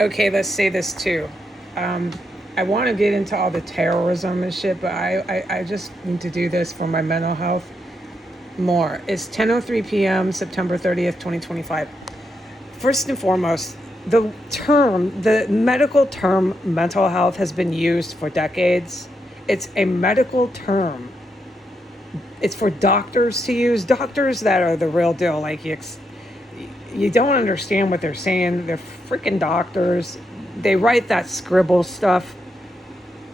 Okay, let's say this too. Um, I want to get into all the terrorism and shit, but I just need to do this for my mental health more. It's 10:03 p.m., September 30th, 2025. First and foremost, the medical term mental health has been used for decades. It's a medical term. It's for doctors to use, doctors that are the real deal. Like you don't understand what they're saying. They're freaking doctors. They write that scribble stuff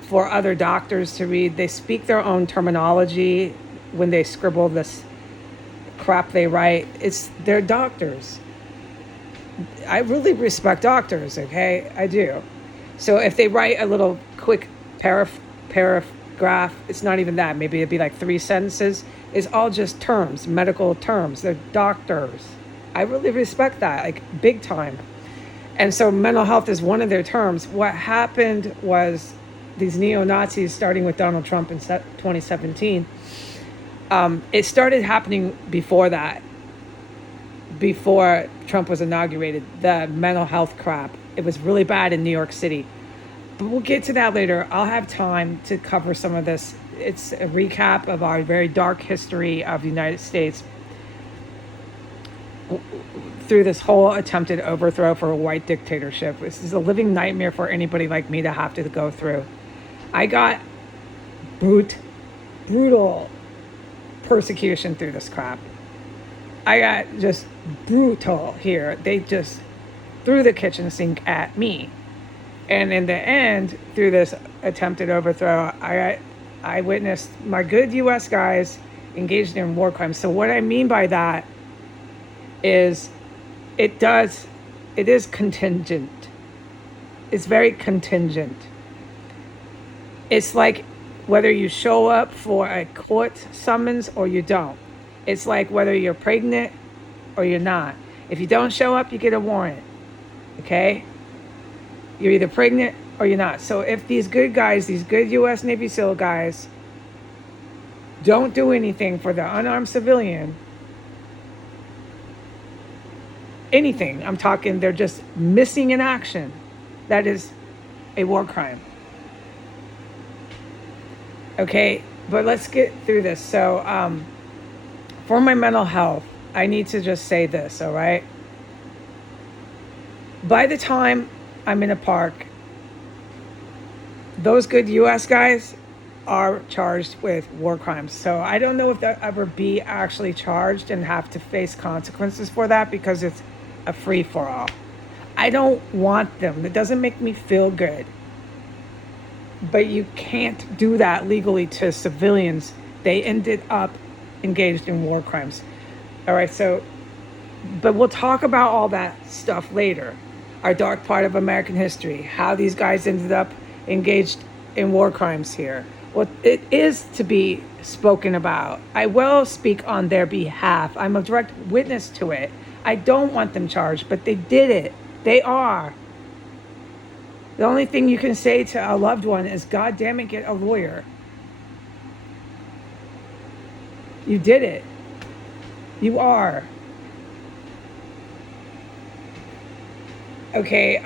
for other doctors to read. They speak their own terminology when they scribble this crap they write. They're doctors. I really respect doctors, okay? I do. So if they write a little quick paragraph, it's not even that. Maybe it'd be like 3 sentences. It's all just terms, medical terms. They're doctors. I really respect that, like big time. And so mental health is one of their terms. What happened was these neo-Nazis, starting with Donald Trump in 2017, it started happening before that, before Trump was inaugurated, the mental health crap. It was really bad in New York City. But we'll get to that later. I'll have time to cover some of this. It's a recap of our very dark history of the United States through this whole attempted overthrow for a white dictatorship. This is a living nightmare for anybody like me to have to go through. I got brutal persecution through this crap. I got just brutal here. They just threw the kitchen sink at me. And in the end, through this attempted overthrow, I witnessed my good U.S. guys engaged in war crimes. So what I mean by that is it is contingent. It's very contingent. It's like whether you show up for a court summons or you don't. It's like whether you're pregnant or you're not. If you don't show up, you get a warrant. Okay? You're either pregnant or you're not. So if these good guys, these good U.S. Navy SEAL guys, don't do anything for the unarmed civilian, anything, I'm talking, they're just missing in action, that is a war crime. Okay? But let's get through this. So, for my mental health, I need to just say this, all right? By the time I'm in a park, those good U.S. guys are charged with war crimes. So I don't know if they'll ever be actually charged and have to face consequences for that because it's a free-for-all. I don't want them. It doesn't make me feel good. But you can't do that legally to civilians. They ended up engaged in war crimes. All right, so, but we'll talk about all that stuff later. Our dark part of American history, how these guys ended up engaged in war crimes here. Well, it is to be spoken about. I will speak on their behalf. I'm a direct witness to it. I don't want them charged, but they did it. They are. The only thing you can say to a loved one is, God damn it, get a lawyer. You did it. You are. Okay,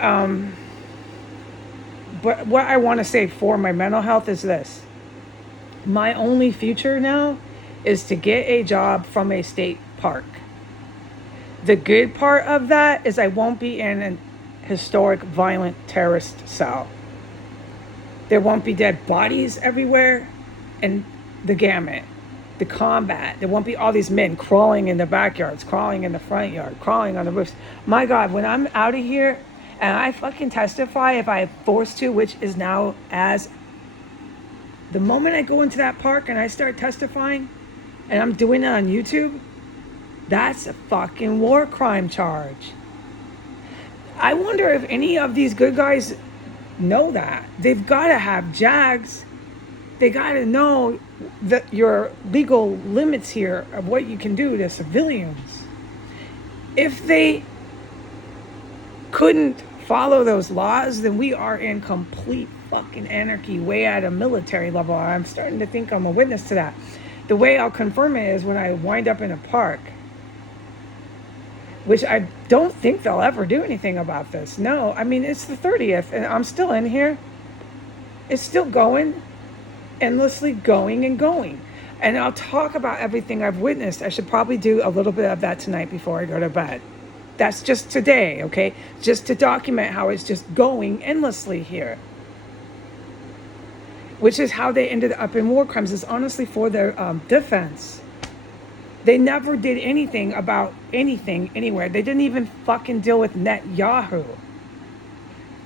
but what I want to say for my mental health is this. My only future now is to get a job from a state park. The good part of that is I won't be in an historic, violent terrorist cell. There won't be dead bodies everywhere and the gamut. The combat. There won't be all these men crawling in the backyards, crawling in the front yard, crawling on the roofs. My God, when I'm out of here and I fucking testify if I'm forced to, which is now as the moment I go into that park and I start testifying and I'm doing it on YouTube, that's a fucking war crime charge. I wonder if any of these good guys know that. They've got to have JAGs. They got to know that your legal limits here of what you can do to civilians. If they couldn't follow those laws, then we are in complete fucking anarchy way at a military level. I'm starting to think I'm a witness to that. The way I'll confirm it is when I wind up in a park. which I don't think they'll ever do anything about this. No, I mean, it's the 30th and I'm still in here. It's still going, endlessly going and going. And I'll talk about everything I've witnessed. I should probably do a little bit of that tonight before I go to bed. That's just today, okay? Just to document how it's just going endlessly here. Which is how they ended up in war crimes, is honestly for their defense. They never did anything about anything anywhere. They didn't even fucking deal with Netanyahu.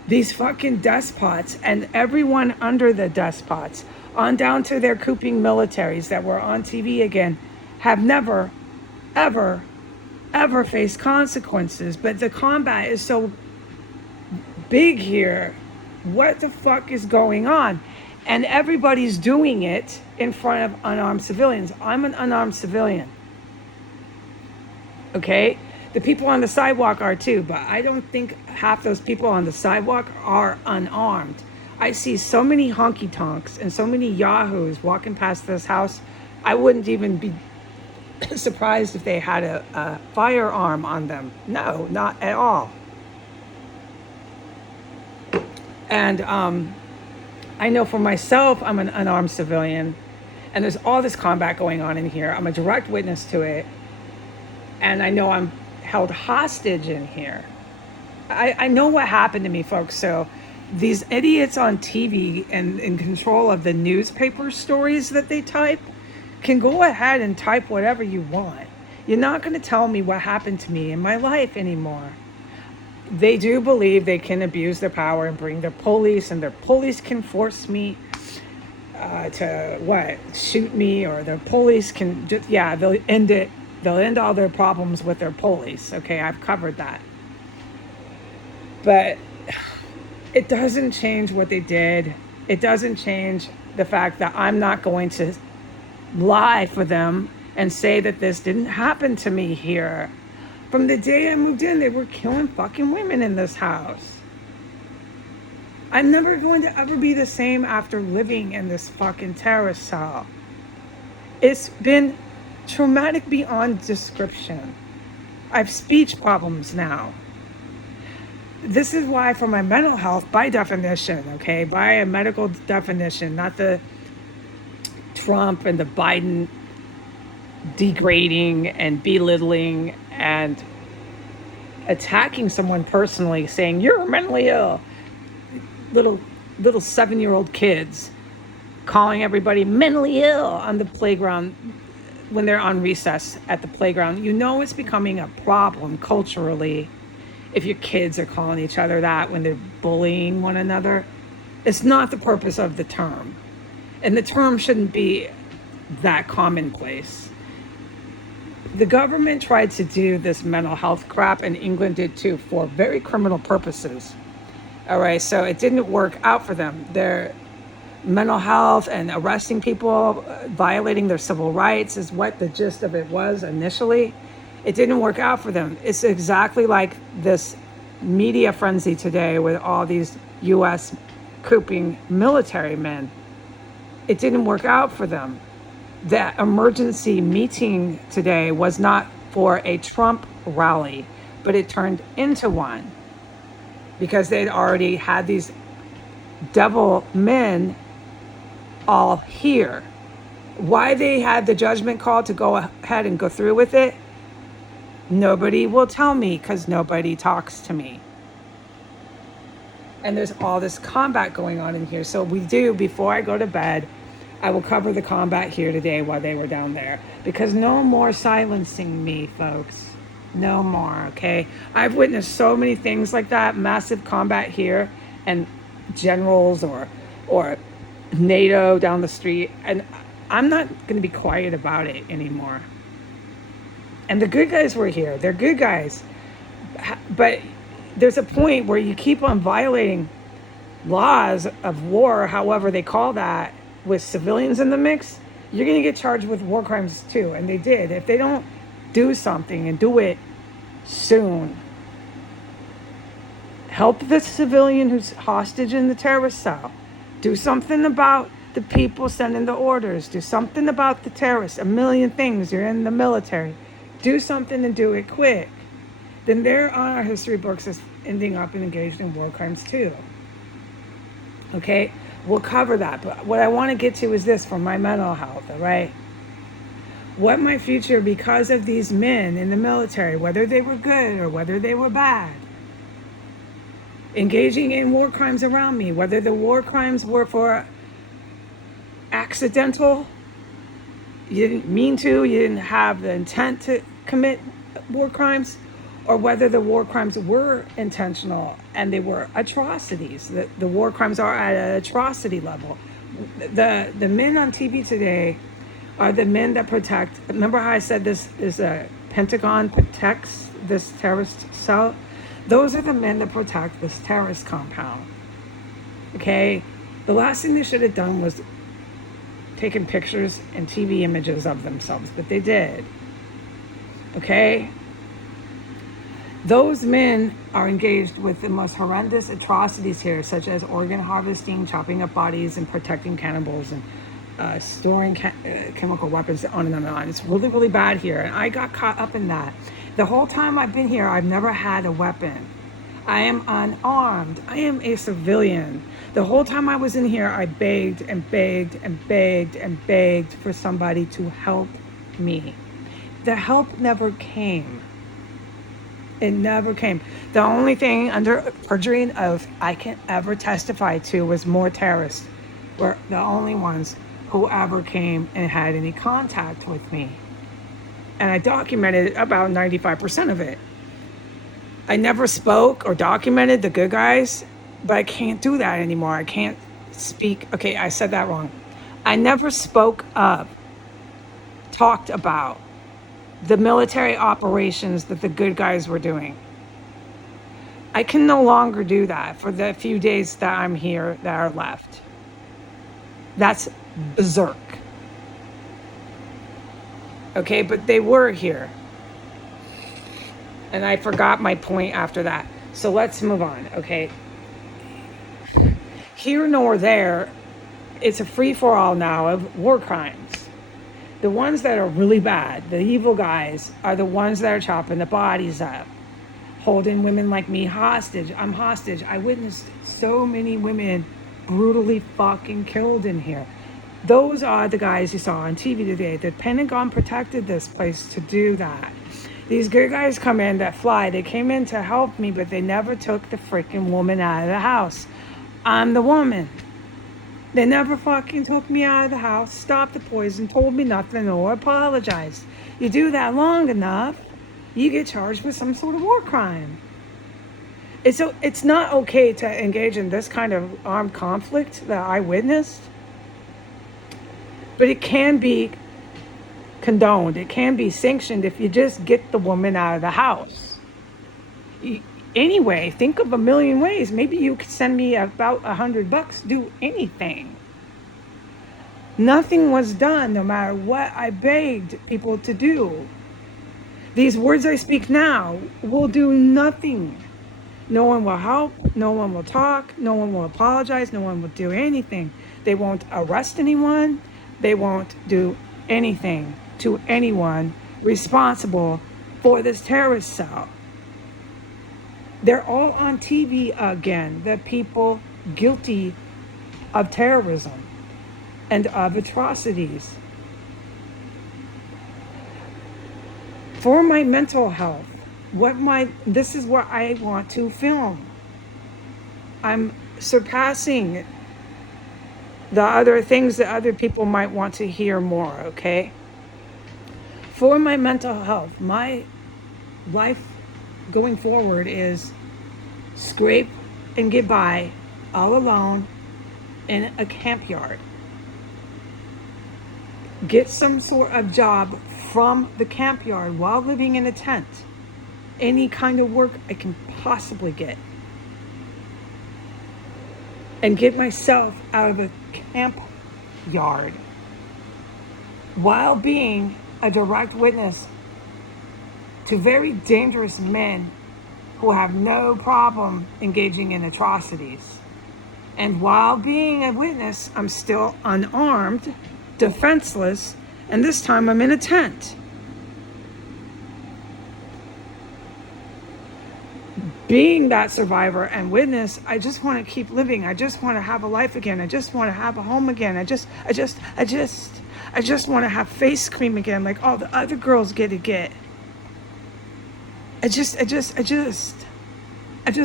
These fucking despots and everyone under the despots, on down to their cooping militaries that were on TV again, have never, ever, ever faced consequences. But the combat is so big here. What the fuck is going on? And everybody's doing it in front of unarmed civilians. I'm an unarmed civilian. Okay? The people on the sidewalk are too, but I don't think half those people on the sidewalk are unarmed. I see so many honky tonks and so many yahoos walking past this house. I wouldn't even be surprised if they had a firearm on them. No, not at all. And I know for myself, I'm an unarmed civilian, and there's all this combat going on in here. I'm a direct witness to it, and I know I'm held hostage in here. I know what happened to me, folks. So these idiots on TV and in control of the newspaper stories that they type can go ahead and type whatever you want. You're not going to tell me what happened to me in my life anymore. They do believe they can abuse their power and bring their police, and their police can force me to shoot me, or their police can just, they'll end it. They'll end all their problems with their police. Okay, I've covered that. But it doesn't change what they did. It doesn't change the fact that I'm not going to lie for them and say that this didn't happen to me here. From the day I moved in, they were killing fucking women in this house. I'm never going to ever be the same after living in this fucking terrorist cell. It's been traumatic beyond description. I have speech problems now. This is why, for my mental health, by definition, okay, by a medical definition, not the Trump and the Biden degrading and belittling and attacking someone personally, saying you're mentally ill. Little 7-year-old kids calling everybody mentally ill on the playground when they're on recess at the playground. You know it's becoming a problem culturally if your kids are calling each other that when they're bullying one another. It's not the purpose of the term. And the term shouldn't be that commonplace. The government tried to do this mental health crap, and England did too, for very criminal purposes. All right, so it didn't work out for them. Their mental health and arresting people, violating their civil rights is what the gist of it was initially. It didn't work out for them. It's exactly like this media frenzy today with all these U.S. cooping military men. It didn't work out for them. That emergency meeting today was not for a Trump rally, but it turned into one because they'd already had these devil men all here. Why they had the judgment call to go ahead and go through with it, nobody will tell me, because nobody talks to me. And there's all this combat going on in here. So before I go to bed, I will cover the combat here today while they were down there. Because no more silencing me, folks. No more, okay? I've witnessed so many things like that, massive combat here, and generals or NATO down the street, and I'm not going to be quiet about it anymore. And the good guys were here. They're good guys. But there's a point where you keep on violating laws of war, however they call that, with civilians in the mix, you're going to get charged with war crimes too. And they did. If they don't do something and do it soon, help the civilian who's hostage in the terrorist cell. Do something about the people sending the orders. Do something about the terrorists. A million things. You're in the military. Do something and do it quick. then they're on our history books as ending up and engaged in war crimes too. Okay, we'll cover that. But what I want to get to is this for my mental health, all right? What my future, because of these men in the military, whether they were good or whether they were bad, engaging in war crimes around me, whether the war crimes were for accidental, you didn't mean to, you didn't have the intent to commit war crimes, or whether the war crimes were intentional and they were atrocities. The war crimes are at an atrocity level. The men on TV today are the men that protect. Remember how I said this is a Pentagon protects this terrorist cell? Those are the men that protect this terrorist compound. Okay? The last thing they should have done was taken pictures and TV images of themselves, but they did. Okay? Those men are engaged with the most horrendous atrocities here, such as organ harvesting, chopping up bodies, and protecting cannibals, and storing chemical weapons, on and on and on. It's really, really bad here, and I got caught up in that. The whole time I've been here, I've never had a weapon. I am unarmed. I am a civilian. The whole time I was in here, I begged and begged and begged and begged for somebody to help me. The help never came. It never came. The only thing under perjury and oath I can ever testify to was more terrorists were the only ones who ever came and had any contact with me. And I documented about 95% of it. I never spoke or documented the good guys, but I can't do that anymore. I can't speak. Okay, I said that wrong. I never spoke up, talked about the military operations that the good guys were doing. I can no longer do that for the few days that I'm here that are left. That's berserk. Okay, but they were here. And I forgot my point after that. So let's move on, okay? Here nor there, it's a free-for-all now of war crimes. The ones that are really bad, the evil guys, are the ones that are chopping the bodies up, holding women like me hostage. I'm hostage. I witnessed so many women brutally fucking killed in here. Those are the guys you saw on TV today. The Pentagon protected this place to do that. These good guys come in that fly. They came in to help me, but they never took the freaking woman out of the house. I'm the woman. They never fucking took me out of the house, stopped the poison, told me nothing, or apologized. You do that long enough, you get charged with some sort of war crime. It's not okay to engage in this kind of armed conflict that I witnessed, but it can be condoned. It can be sanctioned if you just get the woman out of the house. Anyway, think of a million ways. Maybe you could send me about $100, do anything. Nothing was done, no matter what I begged people to do. These words I speak now will do nothing. No one will help, no one will talk, no one will apologize, no one will do anything. They won't arrest anyone, they won't do anything to anyone responsible for this terrorist cell. They're all on TV again, the people guilty of terrorism and of atrocities. For my mental health, this is what I want to film. I'm surpassing the other things that other people might want to hear more, okay? For my mental health, my life going forward is scrape and get by all alone in a camp yard. Get some sort of job from the camp yard while living in a tent. Any kind of work I can possibly get. And get myself out of the camp yard while being a direct witness to very dangerous men who have no problem engaging in atrocities. And while being a witness, I'm still unarmed, defenseless, and this time I'm in a tent. being that survivor and witness, I just want to keep living. I just want to have a life again. I just want to have a home again. I just want to have face cream again, like all the other girls get to get. I just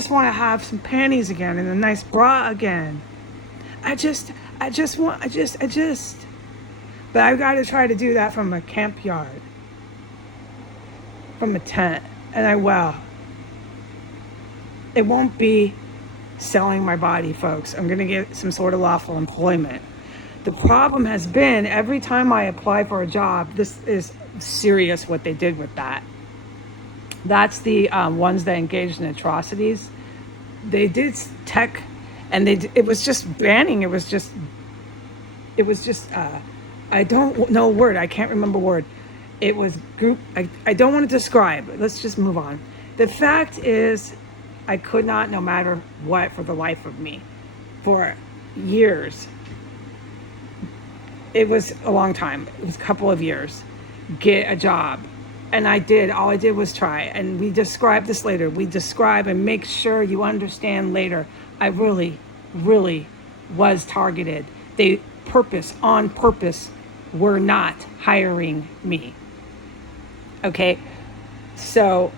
want to have some panties again and a nice bra again. But I've got to try to do that from a camp yard, from a tent, and it won't be selling my body, folks. I'm going to get some sort of lawful employment. The problem has been every time I apply for a job, this is serious what they did with that. That's the ones that engaged in atrocities. They did tech, and it was just banning. It was just I don't know word. I can't remember word. It was group. I don't want to describe. Let's just move on. The fact is, I could not, no matter what, for the life of me, for years. It was a long time. It was a couple of years. Get a job. And I did. All I did was try. And we describe this later. We describe and make sure you understand later. I really, really was targeted. They on purpose, were not hiring me. Okay? So,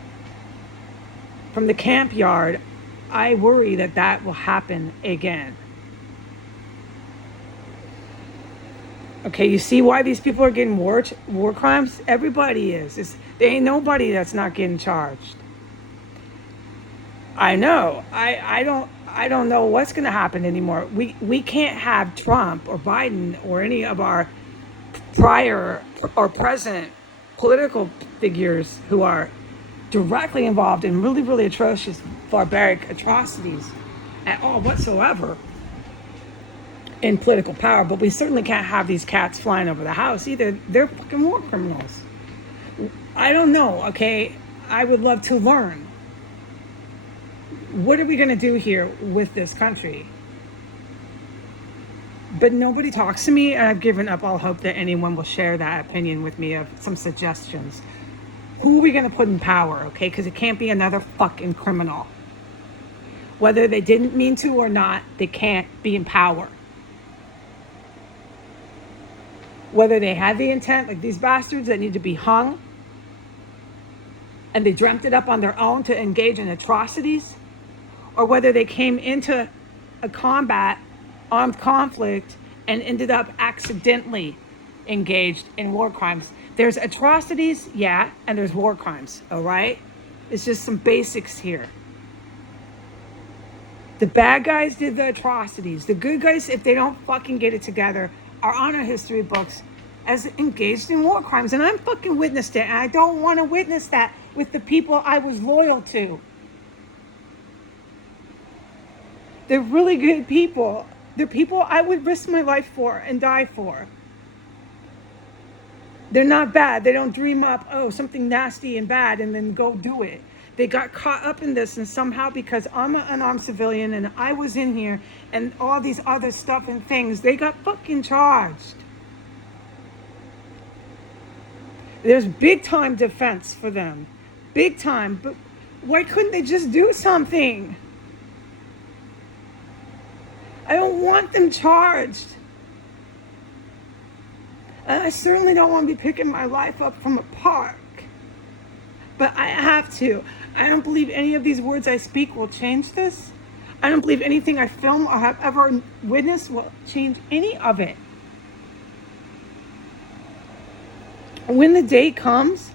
from the camp yard, I worry that will happen again. Okay, you see why these people are getting war crimes? Everybody is. There ain't nobody that's not getting charged. I know. I don't know what's going to happen anymore. We can't have Trump or Biden or any of our prior or present political figures who are directly involved in really, really atrocious, barbaric atrocities at all whatsoever in political power, but we certainly can't have these cats flying over the house either. They're fucking war criminals. I don't know, okay? I would love to learn. What are we going to do here with this country? But nobody talks to me, and I've given up all hope that anyone will share that opinion with me of some suggestions. Who are we going to put in power, okay? Because it can't be another fucking criminal. Whether they didn't mean to or not, they can't be in power. Whether they had the intent, like these bastards that need to be hung, and they dreamt it up on their own to engage in atrocities, or whether they came into a armed conflict, and ended up accidentally engaged in war crimes. There's atrocities, yeah, and there's war crimes, all right? It's just some basics here. The bad guys did the atrocities. The good guys, if they don't fucking get it together, are on our history books as engaged in war crimes. And I'm fucking witnessed it, and I don't want to witness that with the people I was loyal to. They're really good people. They're people I would risk my life for and die for. They're not bad. They don't dream up, something nasty and bad and then go do it. They got caught up in this, and somehow because I'm an unarmed civilian and I was in here and all these other stuff and things, they got fucking charged. There's big time defense for them. Big time. But why couldn't they just do something? I don't want them charged. And I certainly don't want to be picking my life up from a park. But I have to. I don't believe any of these words I speak will change this. I don't believe anything I film or have ever witnessed will change any of it. When the day comes,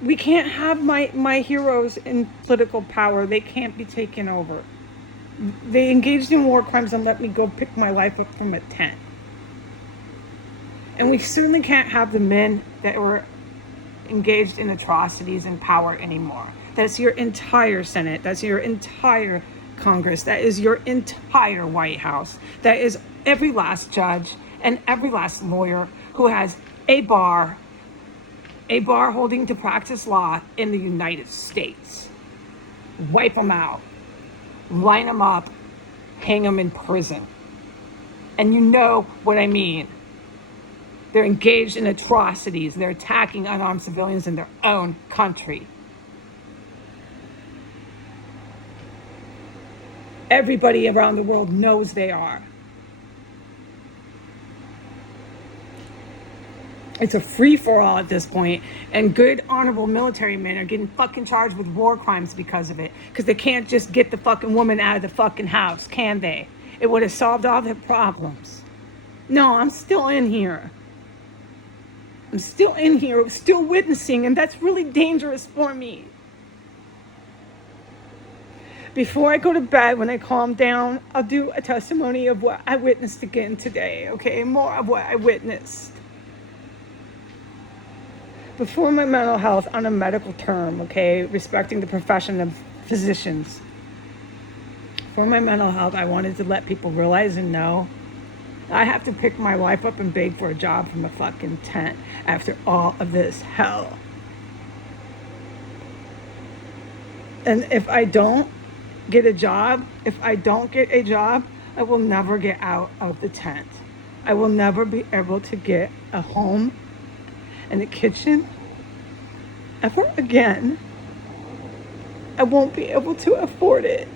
we can't have my heroes in political power. They can't be taken over. They engaged in war crimes and let me go pick my life up from a tent. And we certainly can't have the men that were engaged in atrocities in power anymore. That's your entire Senate. That's your entire Congress. That is your entire White House. That is every last judge and every last lawyer who has a bar holding to practice law in the United States. Wipe them out. Line them up. Hang them in prison. And you know what I mean. They're engaged in atrocities. They're attacking unarmed civilians in their own country. everybody around the world knows they are. It's a free-for-all at this point, and good, honorable military men are getting fucking charged with war crimes because of it. Because they can't just get the fucking woman out of the fucking house, can they? It would have solved all their problems. No, I'm still in here. I'm still in here, still witnessing, and that's really dangerous for me. Before I go to bed, when I calm down, I'll do a testimony of what I witnessed again today, okay? More of what I witnessed. Before my mental health on a medical term, okay, respecting the profession of physicians. For my mental health, I wanted to let people realize and know I have to pick my wife up and beg for a job from a fucking tent after all of this hell. And if I don't get a job, I will never get out of the tent. I will never be able to get a home and a kitchen ever again. I won't be able to afford it.